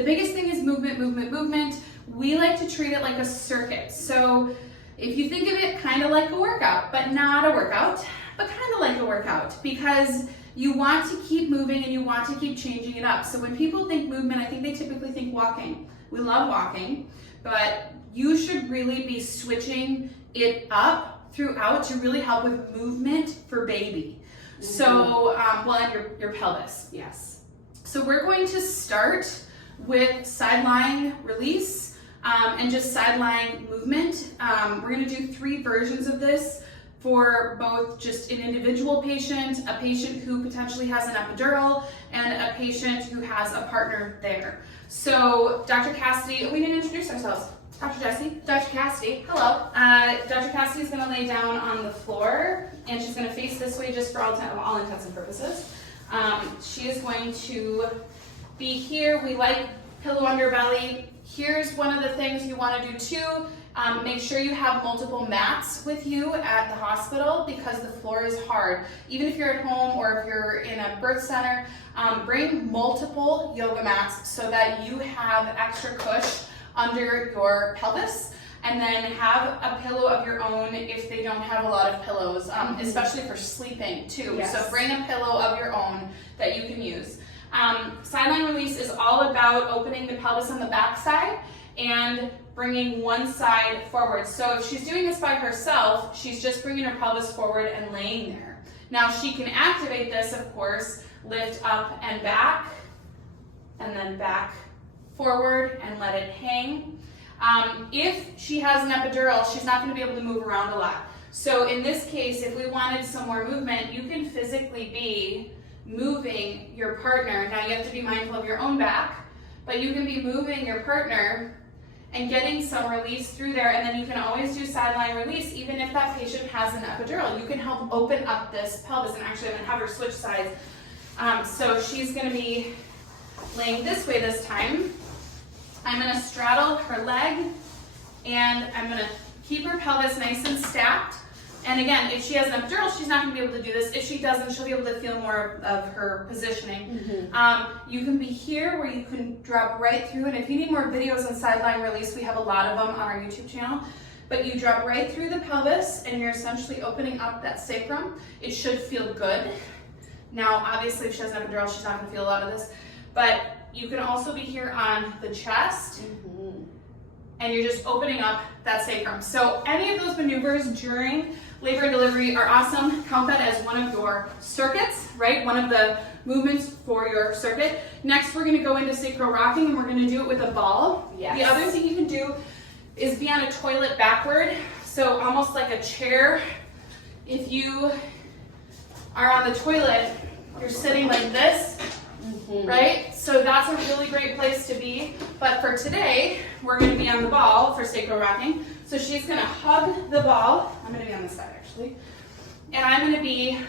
The biggest thing is movement, movement, movement. We like to treat it like a circuit. So if you think of it kind of like a workout, but not a workout, but kind of like a workout, because you want to keep moving and you want to keep changing it up. So when people think movement, I think they typically think walking. We love walking, but you should really be switching it up throughout to really help with movement for baby. So, well, and your pelvis. Yes. So we're going to start with side lying release and just side lying movement. We're going to do 3 versions of this for both just an individual patient, a patient who potentially has an epidural, and a patient who has a partner there. So Dr. Cassidy, we didn't introduce ourselves. Dr. Jessie. Dr. Cassidy, hello. Dr. Cassidy is going to lay down on the floor, and she's going to face this way just for all intents and purposes. She is going to be here. We like pillow underbelly. Here's one of the things you want to do too. Make sure you have multiple mats with you at the hospital because the floor is hard. Even if you're at home or if you're in a birth center, bring multiple yoga mats so that you have extra cush under your pelvis, and then have a pillow of your own if they don't have a lot of pillows, especially for sleeping too. Yes. So bring a pillow of your own that you can use. Sideline release is all about opening the pelvis on the back side and bringing one side forward. So if she's doing this by herself, she's just bringing her pelvis forward and laying there. Now she can activate this, of course, lift up and back, and then back forward and let it hang. If she has an epidural, she's not going to be able to move around a lot. So in this case, if we wanted some more movement, you can physically be moving your partner. Now you have to be mindful of your own back, but you can be moving your partner and getting some release through there, and then you can always do sideline release even if that patient has an epidural. You can help open up this pelvis, and actually I'm going to have her switch sides. So she's going to be laying this way this time. I'm going to straddle her leg, and I'm going to keep her pelvis nice and stacked. And again, if she has an epidural, she's not going to be able to do this. If she doesn't, she'll be able to feel more of her positioning. You can be here where you can drop right through, and if you need more videos on sideline release, we have a lot of them on our YouTube channel. But you drop right through the pelvis, and you're essentially opening up that sacrum. It should feel good. Now, obviously, if she has an epidural, she's not going to feel a lot of this. But you can also be here on the chest, and you're just opening up that sacrum. So any of those maneuvers during labor and delivery are awesome. Count that as one of your circuits, right? One of the movements for your circuit. Next, we're going to go into sacral rocking, and we're going to do it with a ball. Yes. The other thing you can do is be on a toilet backward, so almost like a chair. If you are on the toilet, you're sitting like this, right? So that's a really great place to be. But for today, we're going to be on the ball for sacral rocking. So she's going to hug the ball. I'm going to be on this side actually. And I'm going to be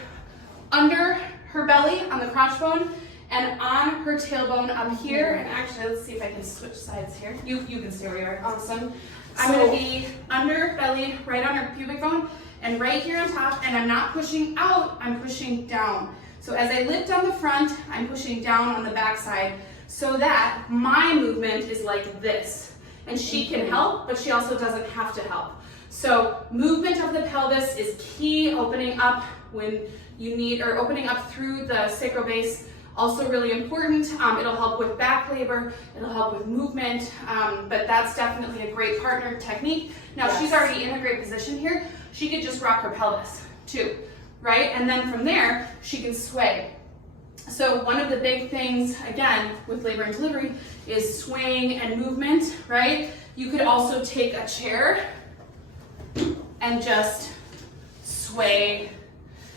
under her belly on the crotch bone and on her tailbone up here. And actually, let's see if I can switch sides here. You can stay where you are. Awesome. I'm going to be under belly, right on her pubic bone, and right here on top. And I'm not pushing out, I'm pushing down. So as I lift on the front, I'm pushing down on the back side so that my movement is like this. And she can help, but she also doesn't have to help. So movement of the pelvis is key, opening up when you need, or opening up through the sacral base, also really important. It'll help with back labor, it'll help with movement, but that's definitely a great partner technique. Now she's already in a great position here. She could just rock her pelvis too. Right? And then from there, she can sway. So one of the big things, again, with labor and delivery is swaying and movement, right? You could also take a chair and just sway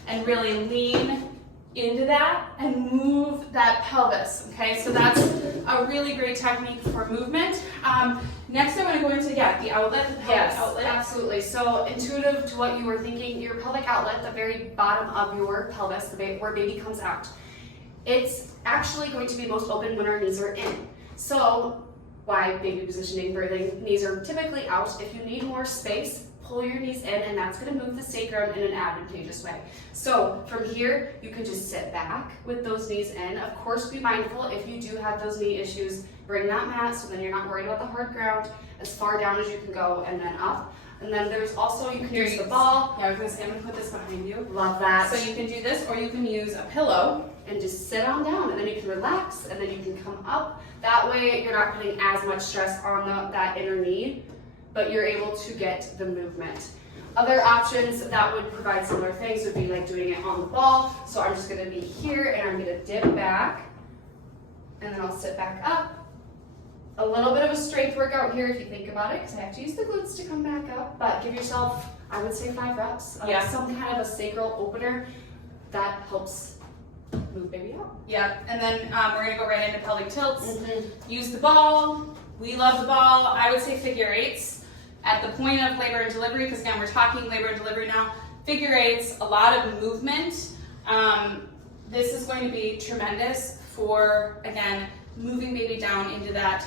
and really lean into that and move that pelvis, okay? So that's a really great technique for movement. Next, I want to go into, the outlet, the pelvic outlet. Absolutely. So intuitive to what you were thinking, your pelvic outlet, the very bottom of your pelvis, where baby comes out, it's actually going to be most open when our knees are in. So why baby positioning, birthing, knees are typically out. If you need more space, pull your knees in, and that's gonna move the sacrum in an advantageous way. So from here, you can just sit back with those knees in. Of course, be mindful if you do have those knee issues, bring that mat so then you're not worried about the hard ground, as far down as you can go and then up. And then there's also, you can use the ball. Yeah, I was gonna say, I'm gonna put this behind you. Love that. So you can do this, or you can use a pillow. And just sit on down, and then you can relax, and then you can come up. That way, you're not putting as much stress on that inner knee, but you're able to get the movement. Other options that would provide similar things would be like doing it on the ball. So I'm just gonna be here, and I'm gonna dip back, and then I'll sit back up. A little bit of a strength workout here if you think about it, because I have to use the glutes to come back up, but give yourself, I would say 5 reps of some kind of a sacral opener that helps move baby out. Yeah, and then we're gonna go right into pelvic tilts. Use the ball. We love the ball. I would say figure eights at the point of labor and delivery, because again, we're talking labor and delivery now. Figure eights, a lot of movement. This is going to be tremendous for, again, moving baby down into that,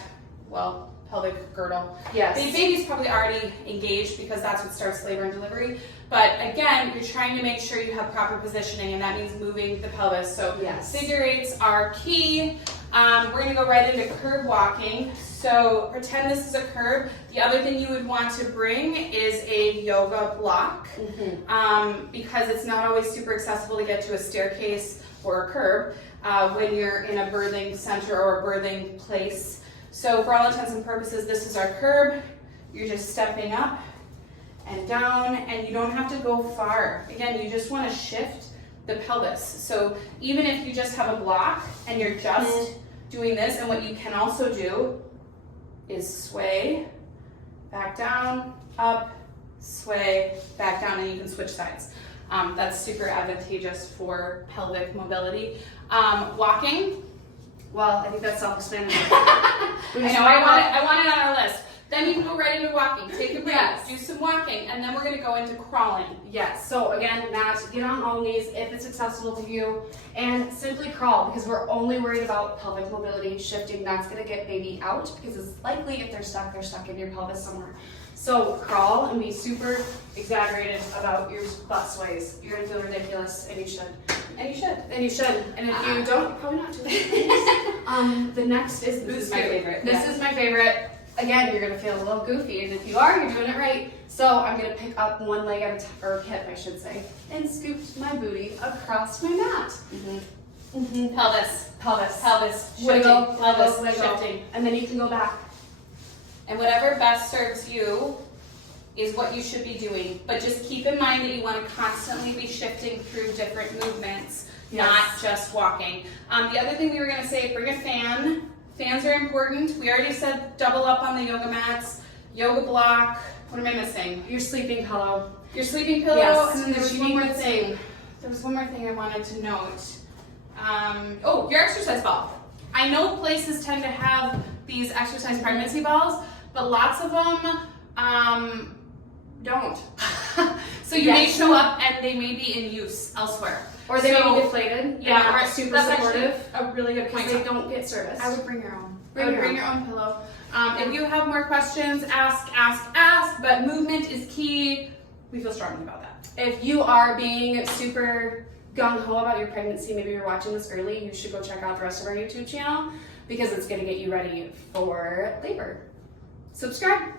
well, pelvic girdle. Yes. The baby's probably already engaged because that's what starts labor and delivery. But again, you're trying to make sure you have proper positioning, and that means moving the pelvis. So figure eights are key. We're gonna go right into curb walking. So pretend this is a curb. The other thing you would want to bring is a yoga block, because it's not always super accessible to get to a staircase or a curb when you're in a birthing center or a birthing place. So for all intents and purposes, this is our curb. You're just stepping up and down, and you don't have to go far. Again, you just want to shift the pelvis. So even if you just have a block and you're just doing this, and what you can also do is sway back down, up, sway back down, and you can switch sides. That's super advantageous for pelvic mobility. Walking. Well, I think that's self-explanatory. I want it on our list. Then you can go right into walking. Take a breath, do some walking, and then we're gonna go into crawling. Yes, so again, mat, get on all knees if it's accessible to you, and simply crawl, because we're only worried about pelvic mobility, shifting. That's gonna get baby out, because it's likely if they're stuck in your pelvis somewhere. So crawl and be super exaggerated about your butt sways. You're gonna feel ridiculous, and you should. And you should. And you should. And if you don't, you're probably not doing it. The next is This is my favorite. This is my favorite. Again, you're gonna feel a little goofy, and if you are, you're doing it right. So I'm gonna pick up one leg at a time, or hip, I should say, and scoop my booty across my mat. Pelvis. Wiggle. Pelvis. Wiggle. Shifting. And then you can go back. And whatever best serves you is what you should be doing. But just keep in mind that you want to constantly be shifting through different movements, not just walking. The other thing we were going to say, bring a fan. Fans are important. We already said double up on the yoga mats, yoga block. What am I missing? Your sleeping pillow. Your sleeping pillow. Yes. And then there was one more thing. There was one more thing I wanted to note. Your exercise ball. I know places tend to have these exercise pregnancy balls, but lots of them don't. So you may show up and they may be in use elsewhere. Or they may be deflated. Yeah, or super supportive. A really good point. Because they don't get service. I would bring your own. Bring your own pillow. If you have more questions, ask. But movement is key. We feel strongly about that. If you are being super gung-ho about your pregnancy, maybe you're watching this early, you should go check out the rest of our YouTube channel, because it's going to get you ready for labor. Subscribe.